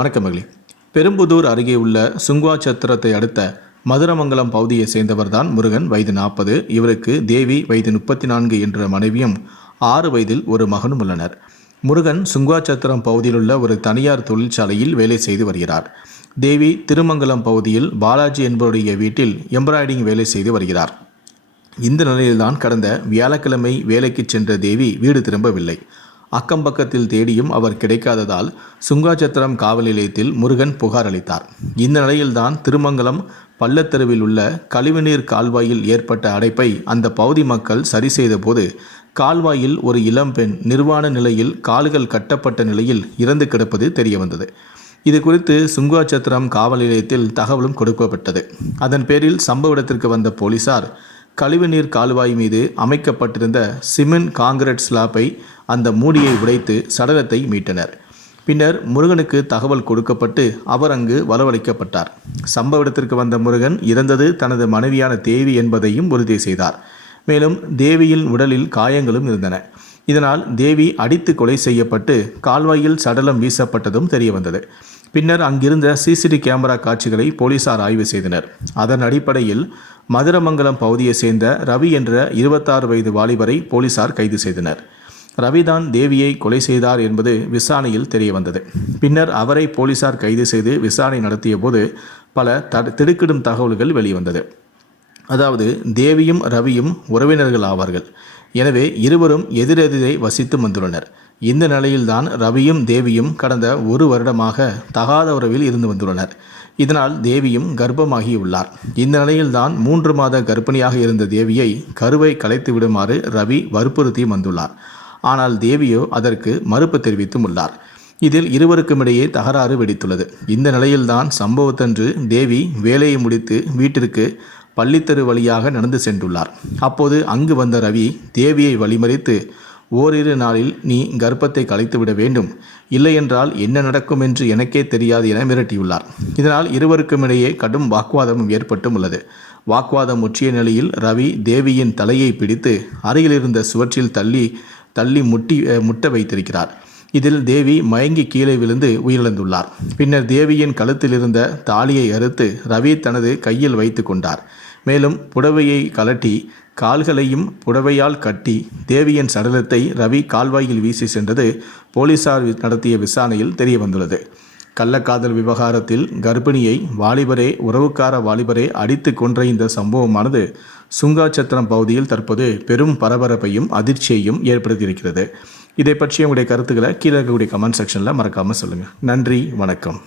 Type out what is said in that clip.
வணக்கம் மகளி. பெரும்புதூர் அருகே உள்ள சுங்குவாச்சத்திரத்தை அடுத்த மதுரமங்கலம் பகுதியை சேர்ந்தவர்தான் முருகன். வயது நாற்பது. இவருக்கு தேவி வயது முப்பத்தி நான்கு என்ற மனைவியும் ஆறு வயதில் ஒரு மகனும் உள்ளனர். முருகன் சுங்குவாச்சத்திரம் பகுதியில் உள்ள ஒரு தனியார் தொழிற்சாலையில் வேலை செய்து வருகிறார். தேவி திருமங்கலம் பகுதியில் பாலாஜி என்பவருடைய வீட்டில் எம்ப்ராய்டிங் வேலை செய்து வருகிறார். இந்த நிலையில்தான் கடந்த வியாழக்கிழமை வேலைக்கு சென்ற தேவி வீடு திரும்பவில்லை. அக்கம் பக்கத்தில் தேடியும் அவர் கிடைக்காததால் சுங்காச்சத்திரம் காவல் நிலையத்தில் முருகன் புகார் அளித்தார் இந்த நிலையில்தான் திருமங்கலம் பள்ளத்தெருவில் உள்ள கழிவுநீர் கால்வாயில் ஏற்பட்ட அடைப்பை அந்த பகுதி மக்கள் சரி செய்தபோது கால்வாயில் ஒரு இளம்பெண் நிர்வாண நிலையில் கால்கள் கட்டப்பட்ட நிலையில் இறந்து கிடப்பது தெரியவந்தது. இது குறித்து சுங்காச்சத்திரம் காவல் நிலையத்தில் தகவலும் கொடுக்கப்பட்டது. அதன் பேரில் சம்பவ இடத்திற்கு வந்த போலீசார் கழிவுநீர் கால்வாய் மீது அமைக்கப்பட்டிருந்த சிமெண்ட் காங்கிரட் ஸ்லாப்பை அந்த மூடியை உடைத்து சடலத்தை மீட்டனர். பின்னர் முருகனுக்கு தகவல் கொடுக்கப்பட்டு அவர் அங்கு வரவழைக்கப்பட்டார். சம்பவ இடத்திற்கு வந்த முருகன் இறந்தது தனது மனைவியான தேவி என்பதையும் உறுதி செய்தார். மேலும் தேவியின் உடலில் காயங்களும் இருந்தன. இதனால் தேவி அடித்து கொலை செய்யப்பட்டு கால்வாயில் சடலம் வீசப்பட்டதும் தெரியவந்தது. பின்னர் அங்கிருந்த சிசிடி கேமரா காட்சிகளை போலீசார் ஆய்வு செய்தனர். அதன் அடிப்படையில் மதுரமங்கலம் பகுதியைச் சேர்ந்த ரவி என்ற இருபத்தாறு வயது வாலிபரை போலீசார் கைது செய்தனர். ரவிதான் தேவியை கொலை செய்தார் என்பது விசாரணையில் தெரிய வந்தது பின்னர் அவரை போலீசார் கைது செய்து விசாரணை நடத்திய போது பல த திடுக்கிடும் தகவல்கள் வெளிவந்தது. அதாவது தேவியும் ரவியும் உறவினர்கள் ஆவார்கள். எனவே இருவரும் எதிரெதிரை வசித்து வந்துள்ளனர். இந்த நிலையில்தான் ரவியும் தேவியும் கடந்த ஒரு வருடமாக தகாத உறவில் இருந்து வந்துள்ளனர். இதனால் தேவியும் கர்ப்பமாகியுள்ளார். இந்த நிலையில்தான் மூன்று மாத கர்ப்பிணியாக இருந்த தேவியை கருவை கலைத்து விடுமாறு ரவி வற்புறுத்தி வந்துள்ளார். ஆனால் தேவியோ அதற்கு மறுப்பு தெரிவித்தும் உள்ளார். இதில் இருவருக்கும் இடையே தகராறு வெடித்துள்ளது. இந்த நிலையில்தான் சம்பவத்தன்று தேவி வேலையை முடித்து வீட்டிற்கு பள்ளித்தெரு வழியாக நடந்து சென்றுள்ளார். அப்போது அங்கு வந்த ரவி தேவியை வழிமறித்து ஓரிரு நாளில் நீ கர்ப்பத்தை கலைத்துவிட வேண்டும். இல்லையென்றால் என்ன நடக்கும் என்று எனக்கே தெரியாது என மிரட்டியுள்ளார். இதனால் இருவருக்கும் இடையே கடும் வாக்குவாதமும் ஏற்பட்டும் உள்ளது. வாக்குவாதம் முற்றிய நிலையில் ரவி தேவியின் தலையை பிடித்து அருகிலிருந்த சுவற்றில் தள்ளி தள்ளி முட்டி முட்ட வைத்திருக்கிறார். இதில் தேவி மயங்கி கீழே விழுந்து உயிரிழந்துள்ளார். பின்னர் தேவியின் கழுத்தில் இருந்த தாலியை அறுத்து ரவி தனது கையில் வைத்து கொண்டார். மேலும் புடவையை கலட்டி கால்களையும் புடவையால் கட்டி தேவியின் சடலத்தை ரவி கால்வாயில் வீசி சென்றது போலீசார் நடத்திய விசாரணையில் தெரிய வந்துள்ளது கள்ளக்காதல் விவகாரத்தில் கர்ப்பிணியை வாலிபரே உறவுக்கார வாலிபரே அடித்து கொன்ற இந்த சம்பவமானது சுங்காச்சத்திரம் பகுதியில் தற்போது பெரும் பரபரப்பையும் அதிர்ச்சியையும் ஏற்படுத்தியிருக்கிறது. இதை பற்றி உங்களுடைய கருத்துக்களை கீழே இருக்கக்கூடிய கமெண்ட் செக்ஷனில் மறக்காமல் சொல்லுங்கள் நன்றி வணக்கம்.